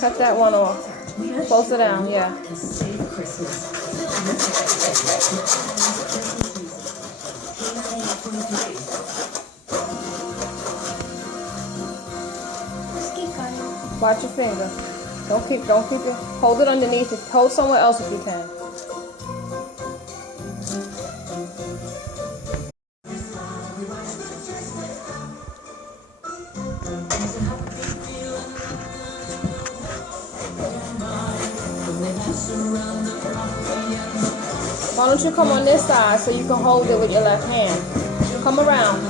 Cut that one off. Close it down, yeah. Watch your finger. Don't keep it. Hold it underneath it. Hold somewhere else if you can. Why don't you come on this side so you can hold it with your left hand? Come around.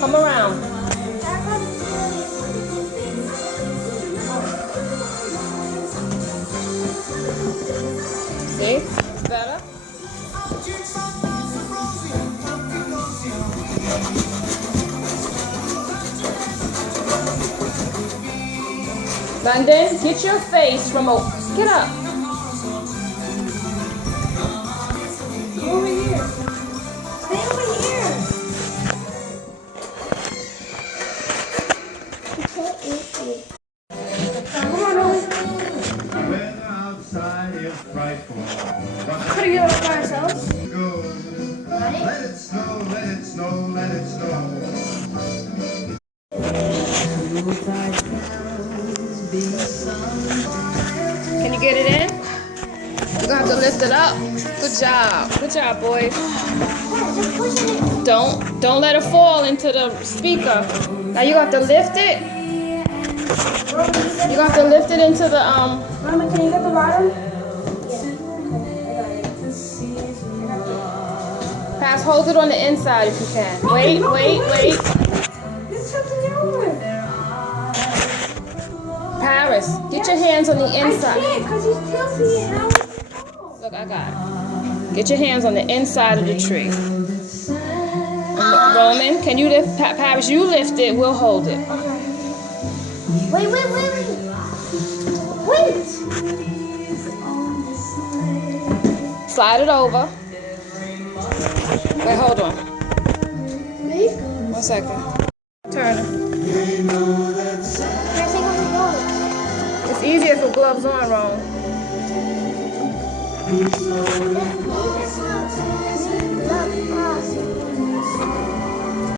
Come around. See? Better? London, get your face from a... Get up. Over here. Stay over here. Come on, Owen. When outside is frightful. Could we go by ourselves? Let it snow, let it snow, let it snow. Can you get it in? You're gonna have to lift it up. Good job. Good job, boys. Don't let it fall into the speaker. Now you have to lift it. You have to lift it into the Mama, can you get the bottom? Pass, hold it on the inside if you can. Wait. There's something over. Paris, get your hands on the I inside. can't because he's tilting it now. Look, I got it. Get your hands on the inside of the tree. Roman, can you lift? Paris, you lift it. We'll hold it. Wait. Slide it over. Wait, hold on. Me? 1 second. Turn it. It's easier if the gloves on, Rome.